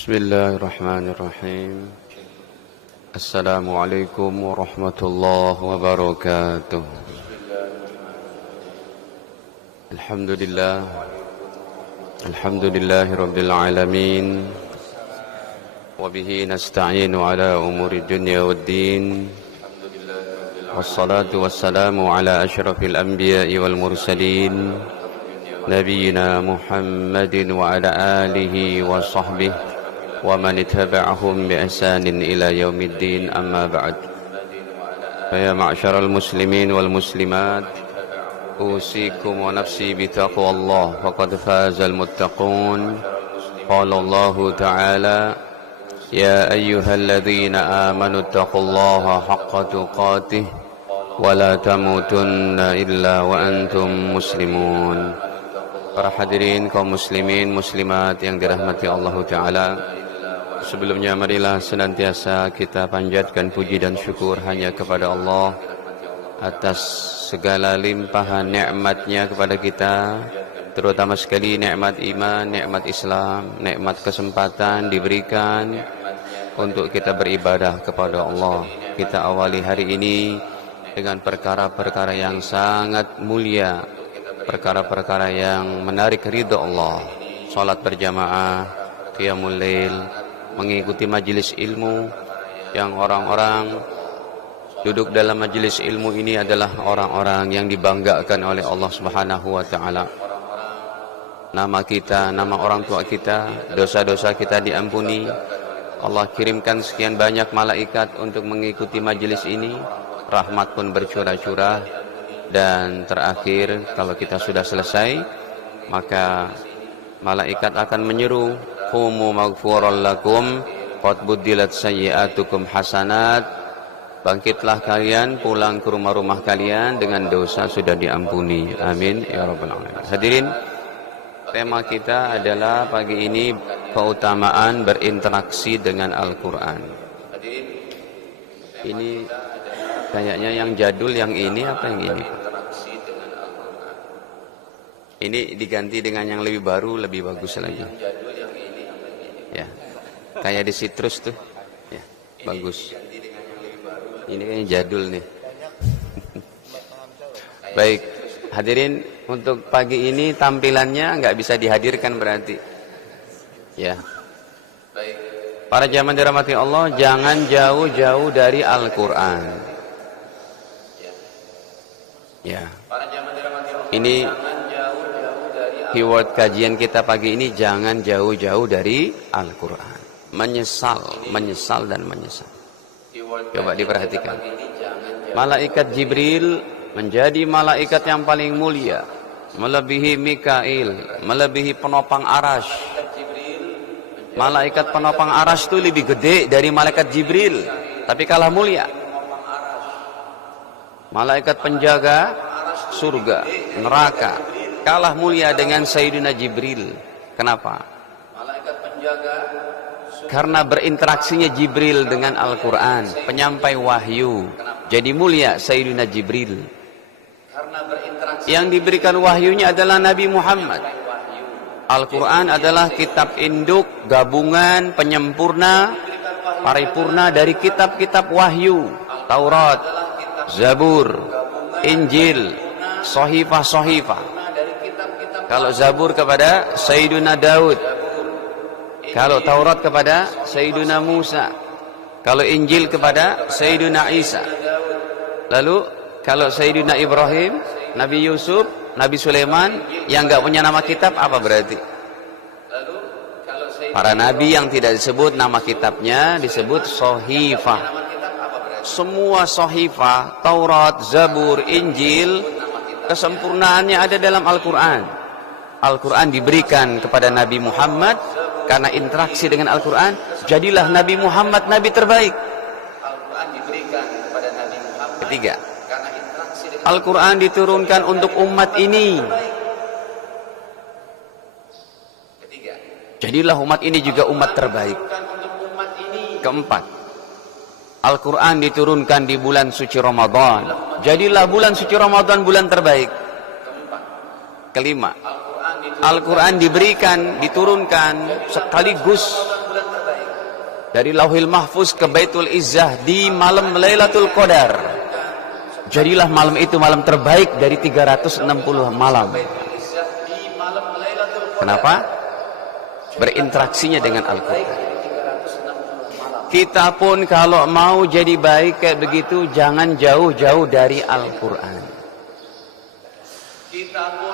Bismillahirrahmanirrahim. Assalamualaikum warahmatullahi wabarakatuh. Alhamdulillahi rabbil alamin. Wabihi nasta'inu ala umuri dunya waddin. Wassalatu wassalamu ala ashrafil anbiya'i wal mursalin, Nabiyyina Muhammadin wa ala alihi wa sahbihi wa man ittaba'ahum bi ihsanin ila yaumiddin, amma ba'd. Ya ma'syaral muslimin wal muslimat, usikum wa nafsi bi taqwallah, faqad fazal muttaqun. Qala Allah ta'ala: ya ayyuhalladzina amanu taqullaha haqqa tuqatih wa la tamutunna illa wa antum muslimun. Para hadirin kaum muslimin muslimat yang dirahmati Allah Ta'ala, sebelumnya marilah senantiasa kita panjatkan puji dan syukur hanya kepada Allah atas segala limpahan nikmatnya kepada kita, terutama sekali nikmat iman, nikmat Islam, nikmat kesempatan diberikan untuk kita beribadah kepada Allah. Kita awali hari ini dengan perkara-perkara yang sangat mulia, perkara-perkara yang menarik ridha Allah. Salat berjamaah, qiyamul lail, mengikuti majelis ilmu, yang orang-orang duduk dalam majelis ilmu ini adalah orang-orang yang dibanggakan oleh Allah Subhanahu wa taala. Nama kita, nama orang tua kita, dosa-dosa kita diampuni. Allah kirimkan sekian banyak malaikat untuk mengikuti majelis ini. Rahmat pun bercurah-curah. Dan terakhir, kalau kita sudah selesai, maka malaikat akan menyeru, qumu maghfuran lakum qad buddilat sayyi'atukum hasanat. Bangkitlah kalian, pulang ke rumah-rumah kalian dengan dosa sudah diampuni. Amin ya rabbal alamin. Hadirin, tema kita adalah pagi ini keutamaan berinteraksi dengan Al-Qur'an. Ini kayaknya yang jadul yang ini apa yang ini? Ini diganti dengan yang lebih baru, lebih bagus lagi. Ya, kayak di Citrus tuh, ya, bagus. Ini kayaknya jadul nih. Baik, hadirin, untuk pagi ini tampilannya nggak bisa dihadirkan berarti. Ya. Para jamaah dirahmati Allah, jangan jauh-jauh dari Al-Quran. Ya. Ini keyword kajian kita pagi ini, jangan jauh-jauh dari Al-Quran. Menyesal dan menyesal. Coba diperhatikan. Malaikat Jibril menjadi malaikat yang paling mulia, melebihi Mikail, melebihi penopang Arash. Malaikat penopang Arash itu lebih gede dari malaikat Jibril, tapi kalah mulia. Malaikat penjaga surga, neraka, kalah mulia dengan Sayyidina Jibril. Kenapa? Karena berinteraksinya Jibril dengan Al-Quran, penyampai wahyu. Jadi mulia Sayyidina Jibril. Yang diberikan wahyunya adalah Nabi Muhammad. Al-Quran adalah kitab induk, gabungan, penyempurna, paripurna dari kitab-kitab wahyu. Taurat, Zabur, Injil, Sohifah. Kalau Zabur kepada Sayyidina Daud, kalau Taurat kepada Sayyidina Musa, kalau Injil kepada Sayyidina Isa. Lalu kalau Sayyidina Ibrahim, Nabi Yusuf, Nabi Sulaiman, yang nggak punya nama kitab apa berarti? Para nabi yang tidak disebut nama kitabnya disebut Sohifah. Semua Sohifah, Taurat, Zabur, Injil, kesempurnaannya ada dalam Al-Quran. Al-Quran diberikan kepada Nabi Muhammad. Karena interaksi dengan Al-Quran, jadilah Nabi Muhammad Nabi terbaik. Ketiga, Al-Quran diturunkan untuk umat ini. Jadilah umat ini juga umat terbaik. Keempat, Al-Quran diturunkan di bulan suci Ramadan. Jadilah bulan suci Ramadan bulan terbaik. Kelima, Al-Quran diturunkan sekaligus dari Lauhil Mahfuz ke Baitul Izzah di malam Lailatul Qadar. Jadilah malam itu malam terbaik dari 360 malam. Kenapa? Berinteraksinya dengan Al-Quran. Kita pun kalau mau jadi baik kayak begitu, jangan jauh-jauh dari Al-Quran.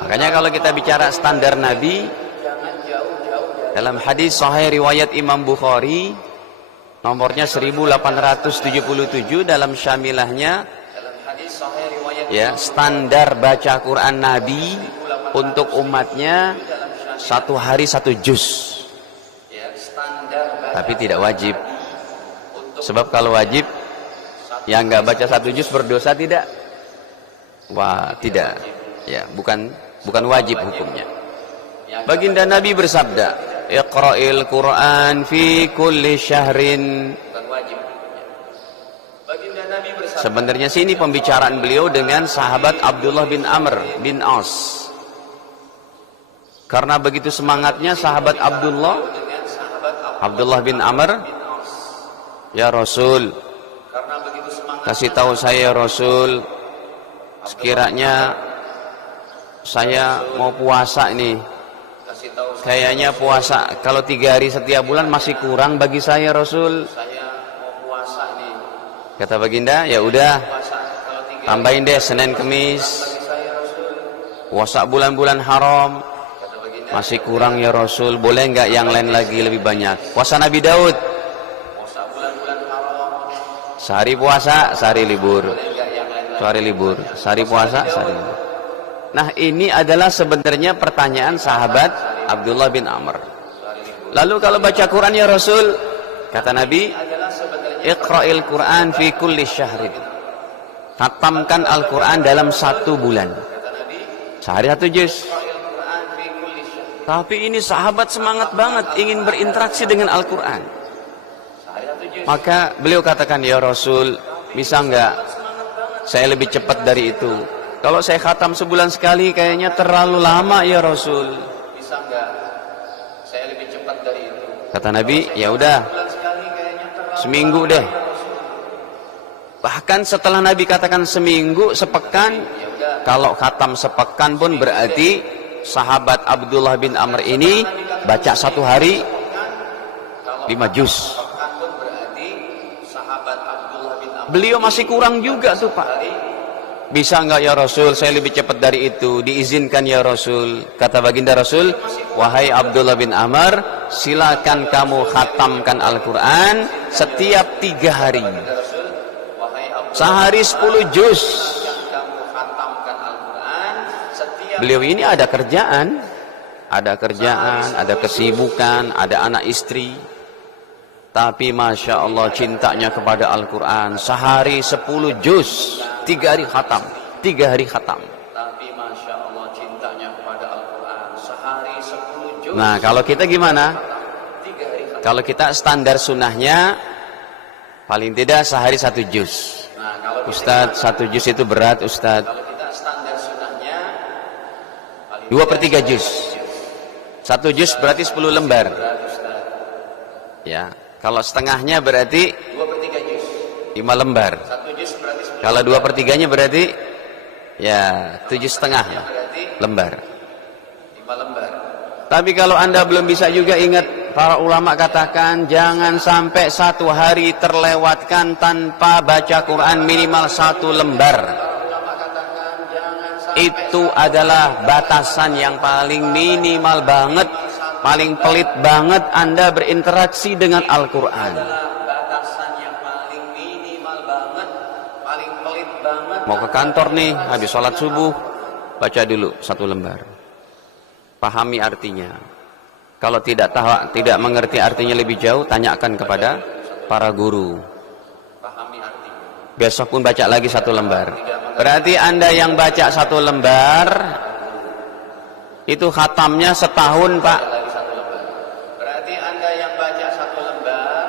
Makanya kalau kita bicara standar Nabi, dalam hadis sahih riwayat Imam Bukhari, nomornya 1877 dalam syamilahnya, ya, standar baca Quran Nabi untuk umatnya 1 hari 1 juz. Tapi tidak wajib. Sebab kalau wajib, yang nggak baca 1 juz berdosa tidak? Wah, tidak. Ya, bukan wajib hukumnya. Baginda Nabi bersabda, Iqra'il Quran fi kulli syahrin. Sebenarnya sini pembicaraan beliau dengan sahabat Abdullah bin Amr bin As. Karena begitu semangatnya sahabat Abdullah bin Amr, ya Rasul, kasih tahu saya ya Rasul, sekiranya saya mau puasa ini, kayaknya puasa kalau 3 hari setiap bulan masih kurang bagi saya Rasul. Kata baginda, ya udah, tambahin deh Senin Kemis, puasa bulan-bulan haram. Masih kurang ya Rasul, boleh nggak yang lain lagi lebih banyak? Puasa Nabi Daud, sehari puasa, sehari libur, sehari libur, sehari puasa, sehari libur. Nah, ini adalah sebenarnya pertanyaan sahabat Abdullah bin Amr. Lalu kalau baca Quran ya Rasul, kata Nabi, Iqra'il Quran fi kulli syahrin. Khatamkan Al-Quran dalam 1 bulan, sehari 1 juz. Tapi ini sahabat semangat banget ingin berinteraksi dengan Al-Quran. Maka beliau katakan, ya Rasul, bisa nggak saya lebih cepat dari itu? Kalau saya khatam sebulan sekali kayaknya terlalu lama ya Rasul. Bisa nggak saya lebih cepat dari itu? Kata Nabi, ya udah, seminggu deh. Bahkan setelah Nabi katakan seminggu, sepekan, kalau khatam sepekan pun berarti sahabat Abdullah bin Amr ini baca 1 hari 5 juz. Beliau masih kurang juga tuh Pak. Bisa nggak ya Rasul, saya lebih cepat dari itu? Diizinkan ya Rasul. Kata baginda Rasul, wahai Abdullah bin Amr, silakan kamu khatamkan Al-Quran setiap 3 hari. Sehari 10 juz. Beliau ini ada kerjaan, ada kesibukan, ada anak istri. Tapi Masya Allah cintanya kepada Al-Quran. Sehari 10 juz, 3 hari khatam, 3 hari khatam. Tapi Masya Allah cintanya kepada Al-Quran. Sehari 10 juz. Nah, kalau kita gimana? Kalau kita standar sunnahnya, paling tidak sehari 1 juz. Ustadz, 1 juz itu berat Ustadz. 2/3 juz. 1 juz berarti 10 lembar. Ya, kalau setengahnya berarti 5 lembar. Kalau 2/3-nya berarti ya 7,5 lembar. Tapi kalau Anda belum bisa juga, ingat para ulama katakan jangan sampai 1 hari terlewatkan tanpa baca Quran minimal 1 lembar. Itu adalah batasan yang paling minimal banget, paling pelit banget Anda berinteraksi dengan Al-Quran. Mau ke kantor nih, habis sholat subuh, baca dulu 1 lembar. Pahami artinya. Kalau tidak mengerti artinya lebih jauh, tanyakan kepada para guru. Besok pun baca lagi 1 lembar. Berarti Anda yang baca 1 lembar itu khatamnya setahun, Pak. Berarti Anda yang baca 1 lembar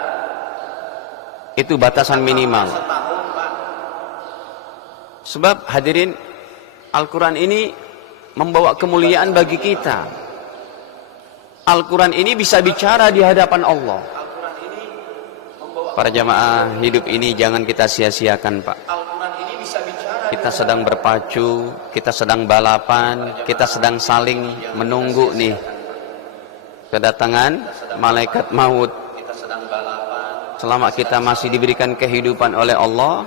itu batasan minimal. Sebab hadirin, Al-Quran ini membawa kemuliaan bagi kita. Al-Quran ini bisa bicara di hadapan Allah. Para jamaah, hidup ini jangan kita sia-siakan, Pak. Kita sedang berpacu, kita sedang balapan, kita sedang saling menunggu nih kedatangan malaikat maut. Selama kita masih diberikan kehidupan oleh Allah,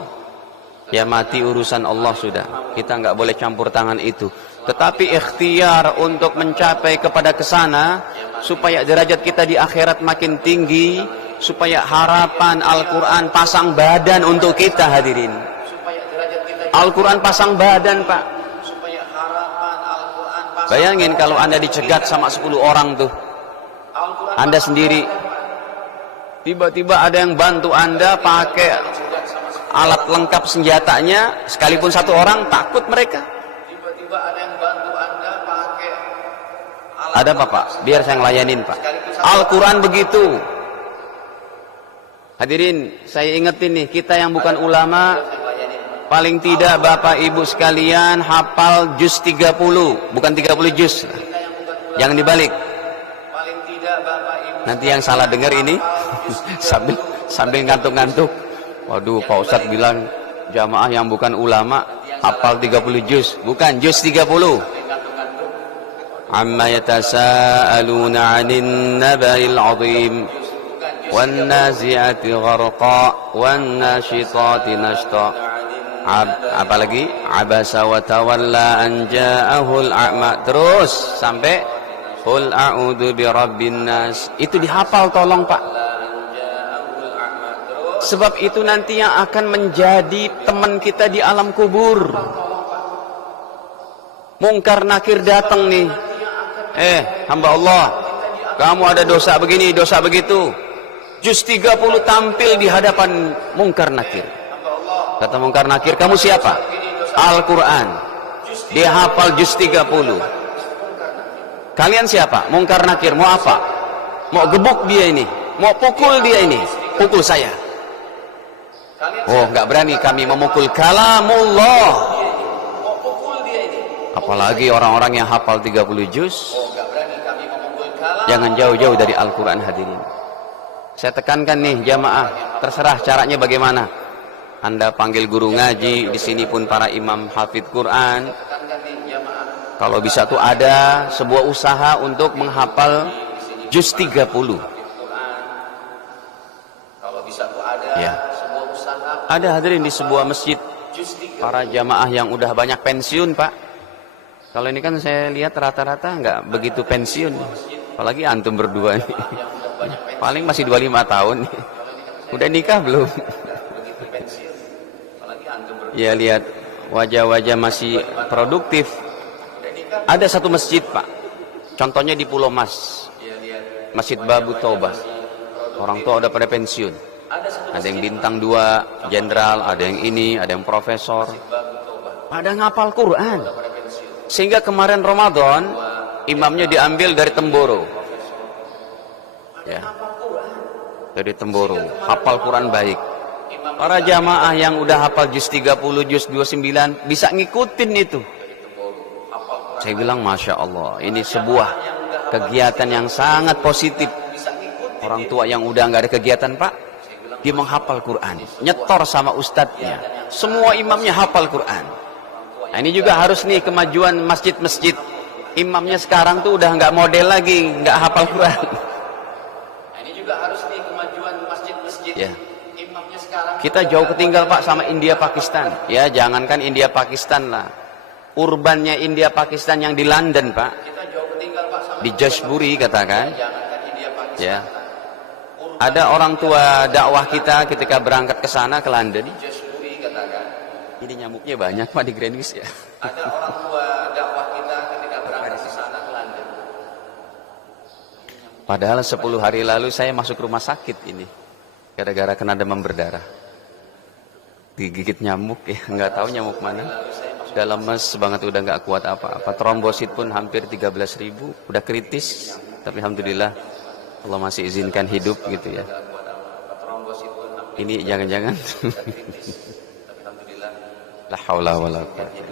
ya mati urusan Allah sudah. Kita nggak boleh campur tangan itu. Tetapi ikhtiar untuk mencapai kepada kesana, supaya derajat kita di akhirat makin tinggi, supaya harapan Al-Quran pasang badan untuk kita, hadirin. Al-Quran pasang badan, Pak. Bayangin kalau Anda dicegat sama 10 orang tuh, Anda sendiri, tiba-tiba ada yang bantu Anda pakai alat lengkap senjatanya, sekalipun 1 orang, takut mereka. Ada apa, Pak? Biar saya ngelayanin, Pak. Al-Quran begitu. Hadirin, saya ingetin nih, kita yang bukan ulama, paling tidak Bapak Ibu sekalian hafal juz 30, bukan 30 juz. Jangan dibalik. Nanti yang salah dengar ini sambil ngantuk-ngantuk. Waduh, Pak Ustadz bilang jamaah yang bukan ulama hafal 30 juz. Bukan, juz 30. Amma yatasaaluna 'anil naba'il 'azim wan nazi'ati gharqa wan nasyitati nashta. Apalagi abasa wa tawalla an ja'ahul a'ma, terus sampai qul a'udzu birabbin nas. Itu dihafal tolong, Pak. Sebab itu nanti yang akan menjadi teman kita di alam kubur. Mungkar nakir datang nih, hamba Allah, kamu ada dosa begini, dosa begitu. Juz 30 tampil di hadapan mungkar nakir. Kata mungkar nakir, kamu siapa? Al-Quran. Dia hafal juz 30. Kalian siapa? Mungkar nakir. Mau apa? Mau gebuk dia ini, mau pukul dia ini. Pukul saya. Oh, nggak berani kami memukul kalamullah. Apalagi orang-orang yang hafal 30 juz. Jangan jauh-jauh dari Al-Quran, hadirin. Saya tekankan nih jamaah, terserah caranya bagaimana. Anda panggil guru ngaji, di sini pun para imam hafidz Quran. Kalau bisa tuh ada sebuah usaha untuk menghafal juz 30. Ya. Ada, hadirin, di sebuah masjid para jamaah yang udah banyak pensiun, Pak. Kalau ini kan saya lihat rata-rata nggak begitu pensiun. Apalagi antum berdua nih. Paling masih 25 tahun. Udah nikah belum? Ya, lihat wajah-wajah masih produktif. Ada satu masjid, Pak. Contohnya di Pulau Mas. Masjid Babu Taubah. Orang tua udah pada pensiun. Ada yang bintang 2, jenderal, ada yang ini, ada yang profesor. Pada ngapal Quran. Sehingga kemarin Ramadan imamnya diambil dari Temboro. Ya. Dari Temboro, hafal Quran baik. Para jamaah yang udah hafal juz 30, juz 29 bisa ngikutin itu. Saya bilang Masya Allah, ini sebuah kegiatan yang sangat positif. Orang tua yang udah nggak ada kegiatan, Pak, dia menghafal Quran, nyetor sama ustadznya. Semua imamnya hafal Quran. Nah, ini juga harus nih kemajuan masjid-masjid. Imamnya sekarang tuh udah nggak model lagi, nggak hafal Quran. Nah, ini juga harus nih kemajuan masjid-masjid. Ya. Imamnya sekarang kita jauh ketinggal, Pak, sama India Pakistan. Ya, jangankan India Pakistan lah. Urbannya India Pakistan yang di London, Pak. Kita jauh ketinggal, Pak, sama di Jasburi katakan. Jangankan India Pakistan. Ya. Ada orang tua dakwah kita ketika berangkat ke sana ke London. Ini nyamuknya banyak, Pak, di Greenwich ya. Ada orang tua dakwah kita ketika berangkat ke sana ke London. Padahal 10 hari lalu saya masuk rumah sakit ini. Gara-gara kena demam berdarah. Digigit nyamuk ya, nggak tahu nyamuk mana. Udah lemes banget, udah nggak kuat apa-apa. Trombosit pun hampir 13.000, udah kritis. Tapi alhamdulillah Allah masih izinkan hidup gitu ya. Ini jangan-jangan la haula wala quwwata.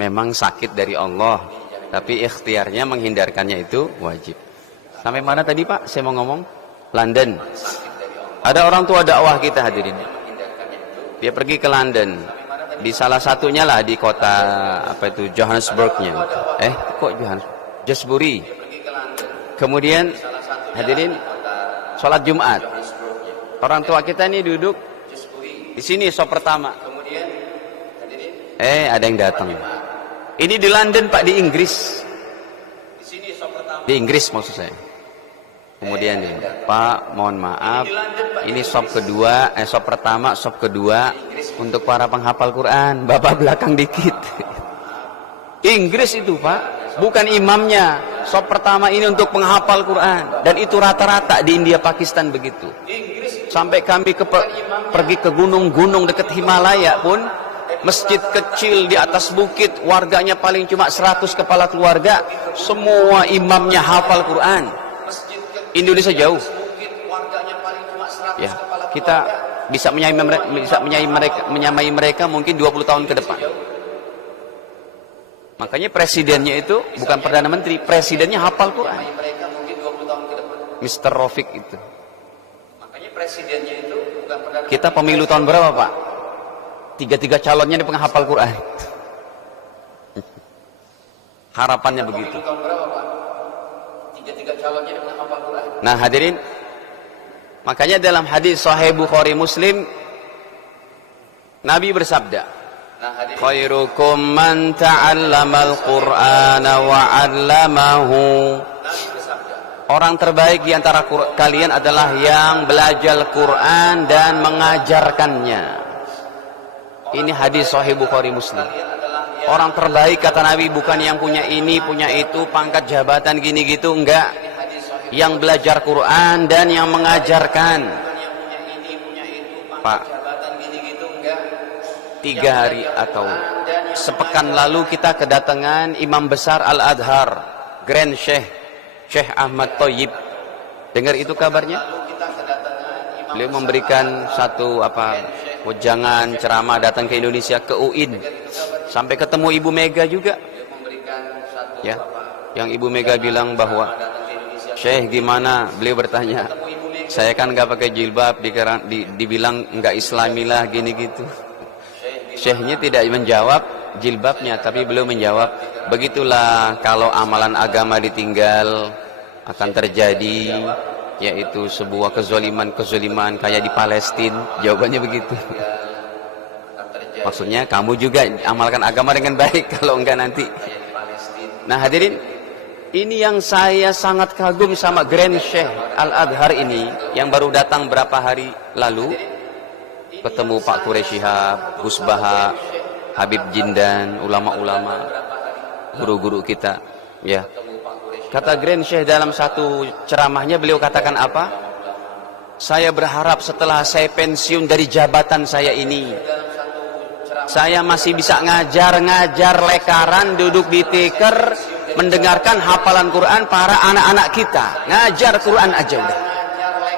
Memang sakit dari Allah, tapi ikhtiarnya menghindarkannya itu wajib. Sampai mana tadi, Pak? Saya mau ngomong London. Ada orang tua dakwah kita hadirin. Dia pergi ke London. Di salah satunya lah di kota apa itu Johannesburg-nya. Kok Johannesburg? Kemudian hadirin sholat Jumat. Orang tua kita ini duduk di sini sop pertama. Ada yang datang. Ini di London Pak, di Inggris. Di Inggris maksud saya. Kemudian Pak, mohon maaf, ini sop pertama, sop kedua untuk para penghafal Quran. Bapak belakang dikit. Inggris itu Pak, bukan imamnya. Sop pertama ini untuk penghafal Quran, dan itu rata-rata di India, Pakistan begitu. Sampai kami pergi ke gunung-gunung dekat Himalaya pun, masjid kecil di atas bukit, warganya paling cuma 100 kepala keluarga, semua imamnya hafal Quran. Indonesia jauh. Ya, kita bisa menyamai mereka mungkin 20 tahun ke depan. Makanya presidennya itu bukan Perdana Menteri, presidennya hafal Quran. Mr. Rafiq itu. Makanya presidennya itu bukan Perdana Menteri. Kita pemilu tahun berapa, Pak? Tiga calonnya di penghafal Quran. Harapannya begitu. Nah hadirin, makanya dalam hadis Sahih Bukhari Muslim, Nabi bersabda, khairukum man ta'allamal Qur'ana wa 'allamahu. Orang terbaik di antara kalian adalah yang belajar Quran dan mengajarkannya. Ini hadis Sahih Bukhari Muslim. Orang terbaik kata Nabi bukan yang punya ini, punya itu, pangkat jabatan gini gitu, enggak. Yang belajar Quran dan yang mengajarkan. Pak, 3 hari atau sepekan lalu kita kedatangan Imam Besar Al-Adhar, Grand Syekh Ahmad Thayyib. Dengar itu kabarnya? Beliau memberikan satu wejangan ceramah, datang ke Indonesia, ke UIN, sampai ketemu Ibu Mega juga. Ya, yang Ibu Mega bilang bahwa, Syekh gimana? Beliau bertanya, saya kan nggak pakai jilbab, dibilang nggak Islamilah gini gitu. Syekhnya tidak menjawab jilbabnya, tapi beliau menjawab, begitulah kalau amalan agama ditinggal akan terjadi, yaitu sebuah kezaliman kayak di Palestina. Jawabannya begitu. Maksudnya kamu juga amalkan agama dengan baik, kalau enggak nanti. Nah hadirin, ini yang saya sangat kagum sama Grand Syekh Al-Adhar ini, yang baru datang berapa hari lalu, ketemu Pak Quraisy Shihab, Gus Baha, Habib Jindan, ulama-ulama, guru-guru kita. Ya, kata Grand Syekh dalam satu ceramahnya, beliau katakan apa? Saya berharap setelah saya pensiun dari jabatan saya ini, saya masih bisa ngajar lekaran, duduk di tikar, mendengarkan hafalan Quran para anak-anak kita. Ngajar Quran aja udah.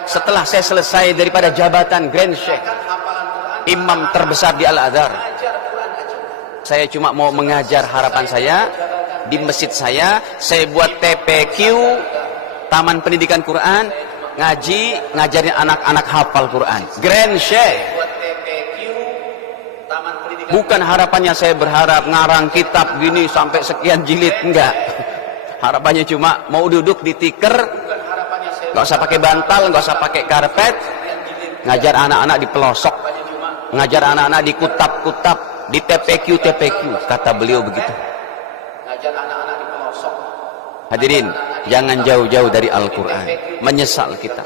Setelah saya selesai daripada jabatan Grand Syekh, imam terbesar di Al-Adhar, saya cuma mau mengajar. Harapan saya di masjid saya buat TPQ, Taman Pendidikan Quran, ngajarin anak-anak hafal Quran. Grand Syekh. Bukan harapannya saya berharap ngarang kitab gini sampai sekian jilid, enggak. Harapannya cuma mau duduk di tikar, nggak usah pakai bantal, nggak usah pakai karpet, ngajar anak-anak di pelosok, ngajar anak-anak di kutab-kutab, di TPQ, kata beliau begitu. Hadirin, jangan jauh-jauh dari Al-Quran, menyesal kita.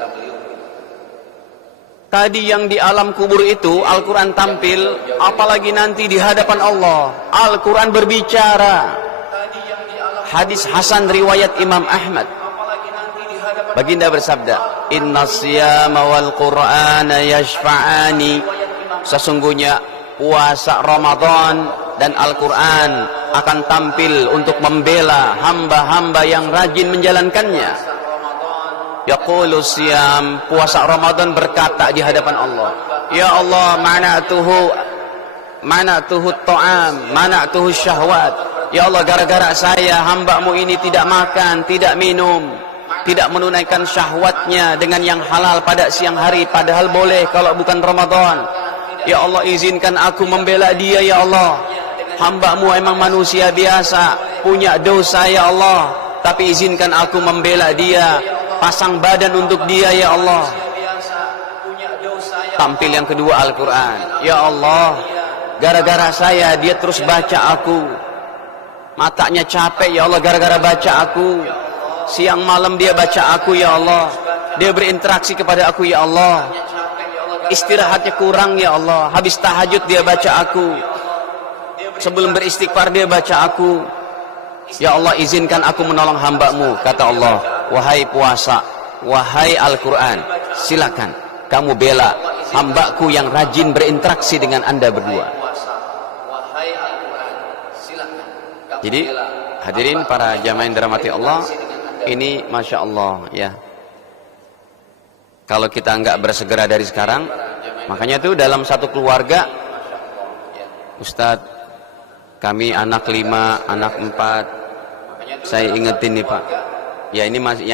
Tadi yang di alam kubur itu Al-Quran tampil, apalagi nanti di hadapan Allah Al-Quran berbicara. Hadis Hasan riwayat Imam Ahmad, baginda bersabda, inna siyama wal qur'ana yashfa'ani. Sesungguhnya puasa Ramadan dan Al-Quran akan tampil untuk membela hamba-hamba yang rajin menjalankannya. Yaqulu siyam, puasa Ramadan berkata di hadapan Allah, ya Allah, mana'tuhu ta'am, mana'tuhu syahwat. Ya Allah, gara-gara saya, hamba-Mu ini tidak makan, tidak minum, tidak menunaikan syahwatnya dengan yang halal pada siang hari, padahal boleh kalau bukan Ramadan. Ya Allah, izinkan aku membela dia ya Allah. Hamba-Mu emang manusia biasa, punya dosa ya Allah, tapi izinkan aku membela dia, pasang badan untuk dia ya Allah. Tampil yang kedua Al-Quran. Ya Allah, gara-gara saya dia terus baca aku, matanya capek ya Allah gara-gara baca aku, siang malam dia baca aku ya Allah, dia berinteraksi kepada aku ya Allah, istirahatnya kurang ya Allah, habis tahajud dia baca aku, sebelum beristighfar dia baca aku. Ya Allah, izinkan aku menolong hamba-Mu. Kata Allah, wahai puasa, wahai Al-Quran, silakan kamu bela hamba-Ku yang rajin berinteraksi dengan Anda berdua. Jadi hadirin para jamaah yang dirahmati Allah, ini Masya Allah ya, kalau kita nggak bersegera dari sekarang, makanya tuh dalam satu keluarga, Ustadz kami anak 5, anak 4, saya ingetin nih Pak, ya ini masih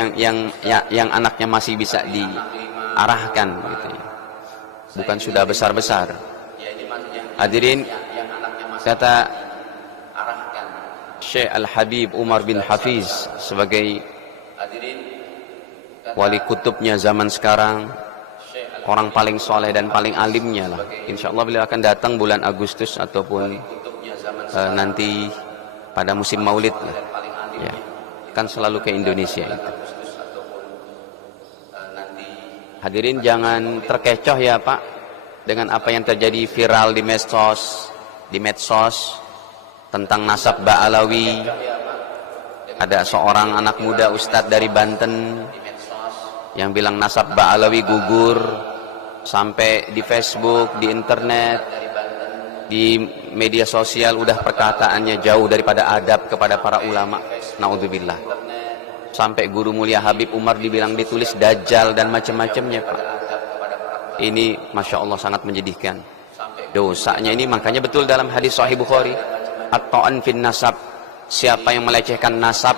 yang anaknya masih bisa diarahkan gitu ya, bukan sudah besar-besar. Hadirin, kata Syekh Al-Habib Umar bin Hafiz sebagai wali kutubnya zaman sekarang, orang paling soleh dan paling alimnya lah. Insya Allah beliau akan datang bulan Agustus ataupun nanti pada musim maulid lah. Ya, kan selalu ke Indonesia itu. Hadirin jangan terkecoh ya Pak dengan apa yang terjadi viral di medsos tentang nasab Ba'alawi. Ada seorang anak muda ustadz dari Banten yang bilang nasab Ba'alawi gugur, sampai di Facebook, di internet, di media sosial udah perkataannya jauh daripada adab kepada para ulama. Naudzubillah. Sampai guru mulia Habib Umar dibilang ditulis dajjal dan macam-macamnya Pak. Ini Masya Allah sangat menyedihkan dosanya ini. Makanya betul dalam hadis Sahih Bukhari, at-ta'an fin nasab, siapa yang melecehkan nasab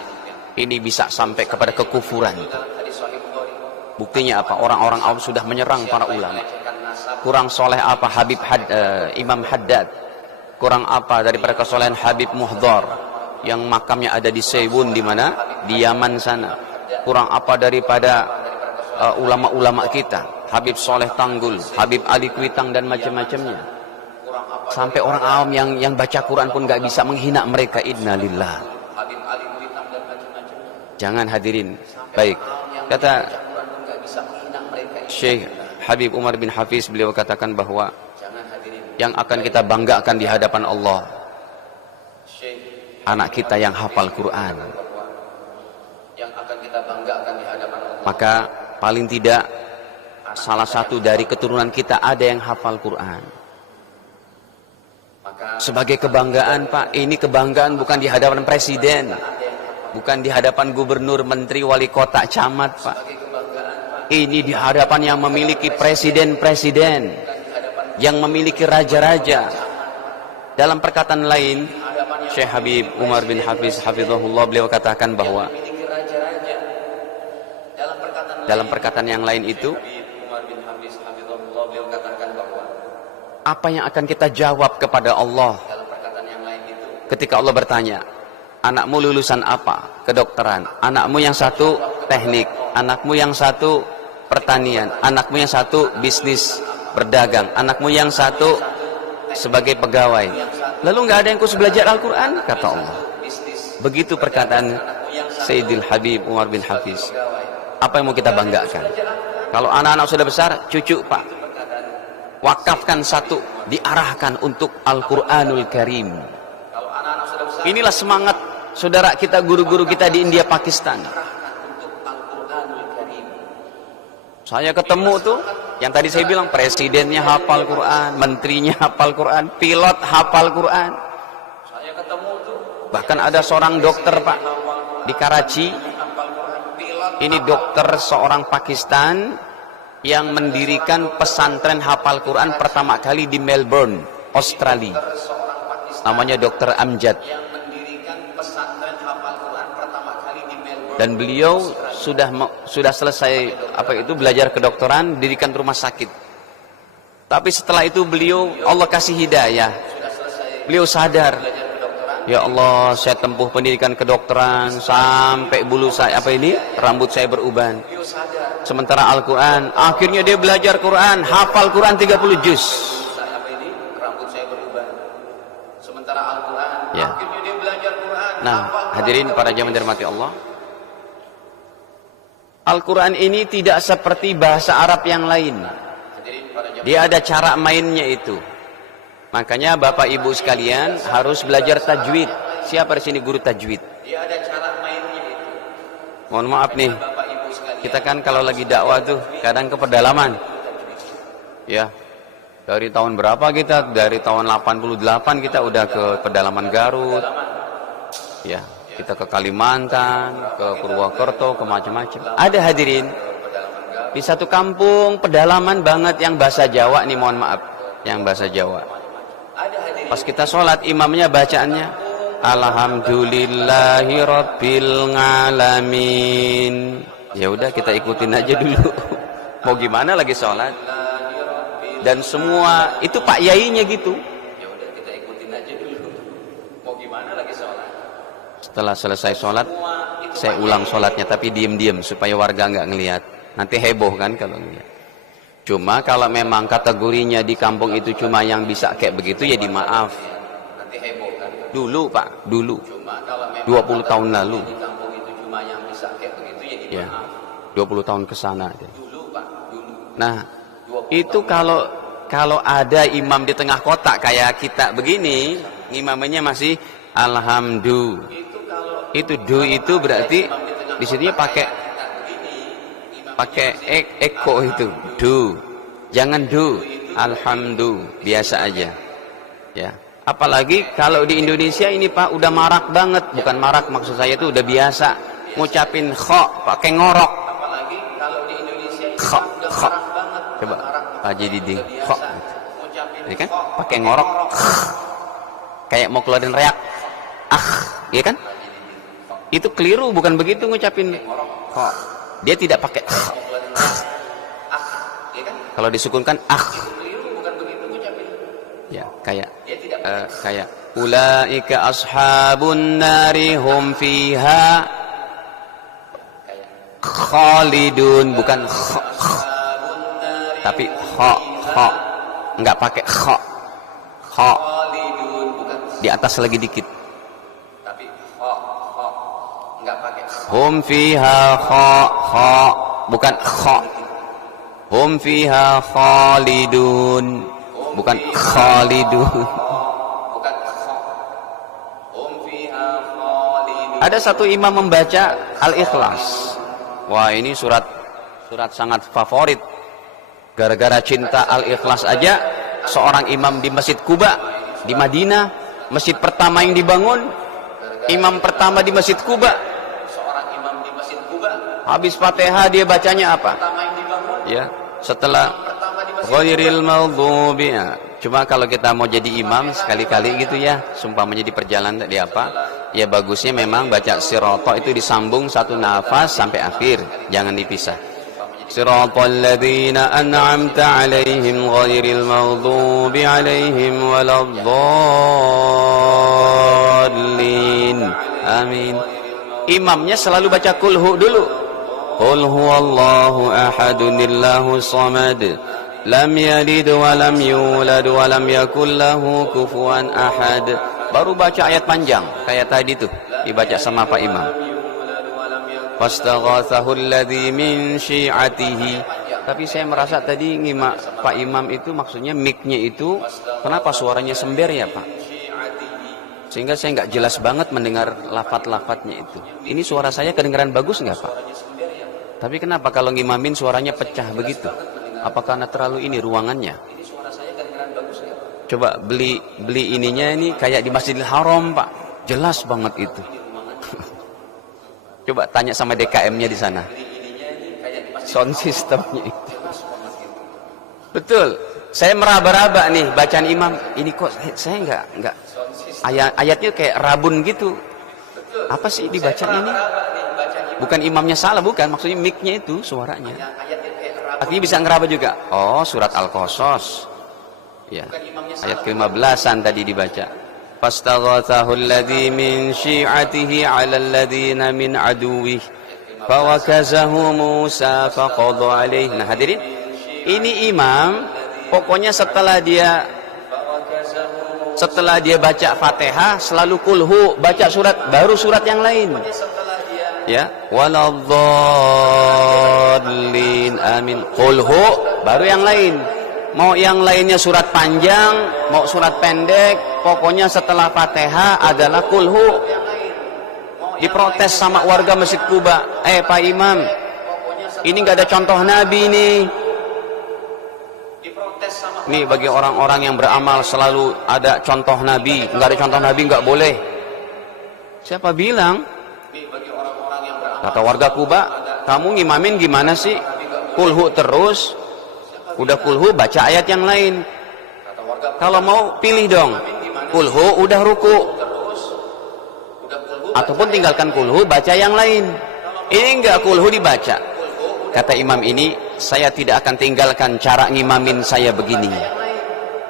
ini bisa sampai kepada kekufuran. Buktinya apa? Orang-orang awam sudah menyerang para ulama. Kurang soleh apa Imam Haddad, kurang apa daripada kesolehan Habib Muhdhar yang makamnya ada di Sewun, di mana? Di Yaman sana. Kurang apa daripada ulama-ulama kita, Habib Soleh Tanggul, Habib Ali Kuitang dan macam-macamnya. Sampai orang awam yang baca Quran pun gak bisa menghina mereka. Innalillah. Jangan hadirin. Baik, kata Syekh Habib Umar bin Hafiz, beliau katakan bahwa yang akan kita banggakan di hadapan Allah, anak kita yang hafal Quran. Maka paling tidak salah satu dari keturunan kita ada yang hafal Quran. Sebagai kebanggaan Pak, ini kebanggaan bukan di hadapan presiden, bukan di hadapan gubernur, menteri, wali kota, camat Pak. Ini di hadapan yang memiliki presiden-presiden, yang memiliki raja-raja. Dalam perkataan lain, Syekh Habib Umar bin Hafiz hafizahullah, beliau katakan bahwa dalam perkataan yang lain itu, apa yang akan kita jawab kepada Allah ketika Allah bertanya, anakmu lulusan apa? Kedokteran. Anakmu yang satu teknik, anakmu yang satu pertanian, anakmu yang satu bisnis berdagang, anakmu yang satu sebagai pegawai. Lalu nggak ada yang khusus belajar Al-Quran? Kata Allah. Begitu perkataan Sayyidil Habib Umar bin Hafiz. Apa yang mau kita banggakan? Kalau anak-anak sudah besar, cucu Pak, wakafkan satu, diarahkan untuk Al-Quranul Karim. Inilah semangat saudara kita, guru-guru kita di India, Pakistan. Saya ketemu tuh, yang tadi saya bilang, presidennya hafal Quran, menterinya hafal Quran, pilot hafal Quran. Bahkan ada seorang dokter Pak di Karachi, ini dokter seorang Pakistan yang mendirikan pesantren hafal Quran pertama kali di Melbourne, Australia. Namanya Dr. Amjad. Dan beliau sudah selesai belajar kedokteran, dirikan rumah sakit. Tapi setelah itu beliau Allah kasih hidayah. Beliau sadar, ya Allah, saya tempuh pendidikan kedokteran sampai bulu saya rambut saya beruban. Sementara Al-Quran, akhirnya dia belajar Quran, hafal Quran 30 juz. Ya. Nah, hadirin para jamaah dirahmati Allah, Al-Quran ini tidak seperti bahasa Arab yang lain. Dia ada cara mainnya itu. Makanya Bapak Ibu sekalian harus belajar tajwid. Siapa di sini guru tajwid? Mohon maaf nih, kita kan kalau lagi dakwah tuh kadang ke pedalaman. Ya. Dari tahun berapa kita? Dari tahun 88 kita udah ke pedalaman Garut. Ya, kita ke Kalimantan, ke Purwokerto, ke macam-macam. Ada hadirin di satu kampung pedalaman banget yang bahasa Jawa nih, mohon maaf, yang bahasa Jawa. Pas kita sholat, imamnya bacaannya Alhamdulillahi Rabbil Alamin. Ya udah, kita ikutin aja dulu. Mau gimana lagi sholat? Dan semua itu Pak Yainya gitu. Ya udah, kita ikutin aja dulu. Mau gimana lagi sholat? Setelah selesai sholat, saya ulang sholatnya tapi diem-diem supaya warga nggak ngelihat. Nanti heboh kan kalau ngelihat. Cuma kalau memang kategorinya di kampung itu cuma yang bisa kayak begitu, ya dimaaf. Nanti heboh kan. Dulu Pak, dulu. 20 tahun lalu. Di kampung itu cuma yang bisa kayak begitu, ya dimaaf. 20 tahun ke sana. Dulu Pak, dulu. Nah, itu kalau ada imam di tengah kotak kayak kita begini, imamnya masih alhamdulillah. Itu do itu berarti di sini pakai eko itu do. Jangan do alhamdulillah, biasa aja. Ya. Apalagi kalau di Indonesia ini Pak udah marak banget, bukan marak maksud saya itu udah biasa ngucapin kho pakai ngorok. Apalagi kalau di Indonesia kho. Coba Pak Diding, kok, ini kan pakai ngorok, kayak mau keluarin reak, iya kan? Itu keliru, bukan begitu ngucapin kok. Dia tidak pakai kalau disukunkan ya kayak ulaika ashabun nari hum fiha khalidun, bukan tapi kho, nggak pakai kho, di atas lagi dikit. Tapi kho, nggak pakai hum fiha kho, bukan kho. Hum fiha khalidun, bukan khalidun. Ada satu imam membaca Al-Ikhlas. Wah, ini surat sangat favorit. Gara-gara cinta Al-Ikhlas aja, seorang imam di Masjid Kuba di Madinah, masjid pertama yang dibangun, imam pertama di Masjid Kuba, habis Fatihah dia bacanya apa? Ya, setelah ghairil maghdubi. Cuma kalau kita mau jadi imam sekali-kali gitu ya, sumpah menjadi perjalanan tadi apa? Ya bagusnya memang baca sirata itu disambung satu nafas sampai akhir, jangan dipisah. Siratal ladzina an'amta 'alaihim ghairil maghdubi 'alaihim waladdallin. Amin. Imamnya selalu baca kulhu dulu. Qul huwallahu ahadunillahu samad. Lam yalid wa lam yulad wa lam yakul lahu kufuwan ahad. Baru baca ayat panjang kayak tadi tuh dibaca sama Pak Imam. Fastaghathahu alladhi min syi'atihi. Tapi saya merasa tadi nyimak Pak Imam itu maksudnya mic-nya itu kenapa suaranya sember ya Pak? Sehingga saya nggak jelas banget mendengar lafaz-lafaznya itu. Ini suara saya kedengaran bagus nggak Pak? Tapi kenapa kalau ngimamin suaranya pecah begitu? Apa karena terlalu ini ruangannya? Coba beli ininya ini kayak di Masjidil Haram Pak. Jelas banget itu. Coba tanya sama DKM-nya di sana. Sound systemnya itu. Betul. Saya meraba-raba nih bacaan imam. Ini kok saya enggak ayatnya kayak rabun gitu. Apa sih dibacanya ini? Bukan imamnya salah, bukan. Maksudnya mic-nya itu, suaranya. Akhirnya bisa ngeraba juga. Oh, surat Al-Qasas. Ya. Ayat ke-15an tadi dibaca. Fastaghathahu alladhi min syi'atihi 'ala alladhina min aduwih. Fawakazahu Musa faqadha alaih. Nah, hadirin, ini imam pokoknya setelah dia baca Fatihah selalu kulhu, baca surat baru surat yang lain. Ya, waladhdallin amin. Kulhu baru yang lain. Mau yang lainnya surat panjang, mau surat pendek, pokoknya setelah Fatihah adalah kulhu. Diprotes sama warga Masjid Kuba. Pak Imam, ini nggak ada contoh Nabi nih. Nih bagi orang-orang yang beramal selalu ada contoh Nabi. Nggak ada contoh Nabi nggak boleh. Siapa bilang? Kata warga Kuba, kamu ngimamin gimana sih? Kulhu terus. Udah kulhu baca ayat yang lain. Kalau mau pilih dong. Kulhu udah ruku. Ataupun tinggalkan kulhu baca yang lain. Ini enggak, kulhu dibaca. Kata imam ini, saya tidak akan tinggalkan cara ngimamin saya begini.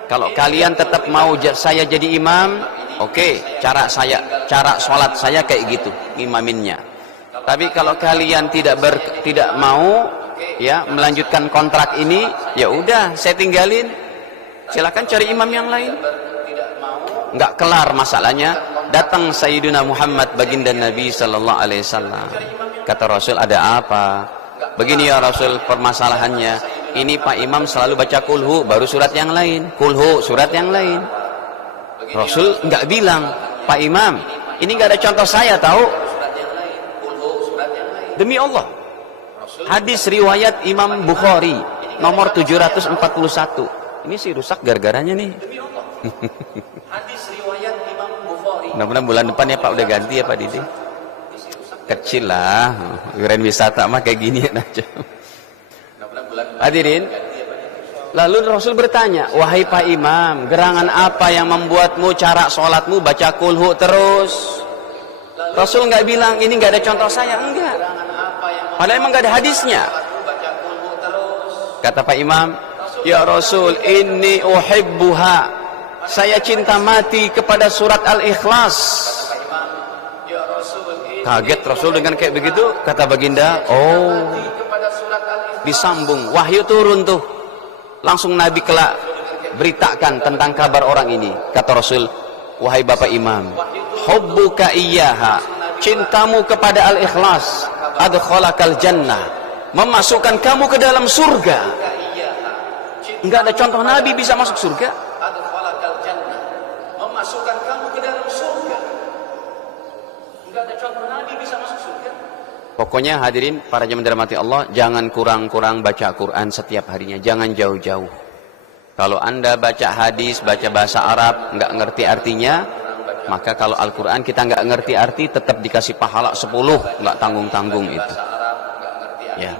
Kalau kalian tetap mau saya jadi imam, oke, cara sholat saya kayak gitu ngimaminnya. Tapi kalau kalian tidak mau ya melanjutkan kontrak ini, ya udah saya tinggalin. Silakan cari imam yang lain. Enggak kelar masalahnya. Datang Sayyidina Muhammad baginda Nabi sallallahu alaihi wasallam. Kata Rasul, ada apa? Begini ya Rasul, permasalahannya. Ini Pak Imam selalu baca kulhu baru surat yang lain. Kulhu surat yang lain. Rasul enggak bilang, Pak Imam, ini enggak ada contoh saya tahu. Demi Allah, hadis riwayat Imam Bukhari nomor 741. Ini sih rusak gara-garanya nih. Hadis riwayat Imam Bukhari. Mudah-mudahan bulan depan ya Pak udah ganti ya Pak Didi. Kecil lah, keren wisata mah kayak gini aja. Hadirin, lalu Rasul bertanya, wahai Pak Imam, gerangan apa yang membuatmu cara sholatmu baca kulhu terus? Rasul nggak bilang ini nggak ada contoh saya, enggak. Padahal emang nggak ada hadisnya. Kata Pak Imam, ya Rasul, inni uhibbuha. Saya cinta mati kepada surat Al-Ikhlas. Kaget Rasul dengan kayak begitu. Kata baginda, oh, disambung, wahyu turun tuh. Langsung Nabi kelak beritakan tentang kabar orang ini. Kata Rasul, wahai Bapak Imam, hubbuka iyyaha, cintamu kepada Al-Ikhlas, adkhalakal jannah, memasukkan kamu ke dalam surga. Enggak ada contoh Nabi bisa masuk surga. Memasukkan kamu ke dalam surga. Enggak ada contoh Nabi bisa masuk surga. Pokoknya hadirin para jemaah dirahmati Allah, jangan kurang-kurang baca Quran setiap harinya, jangan jauh-jauh. Kalau Anda baca hadis, baca bahasa Arab, enggak ngerti artinya, maka kalau Al-Quran kita nggak ngerti arti, tetap dikasih pahala 10, nggak tanggung-tanggung itu. Ya,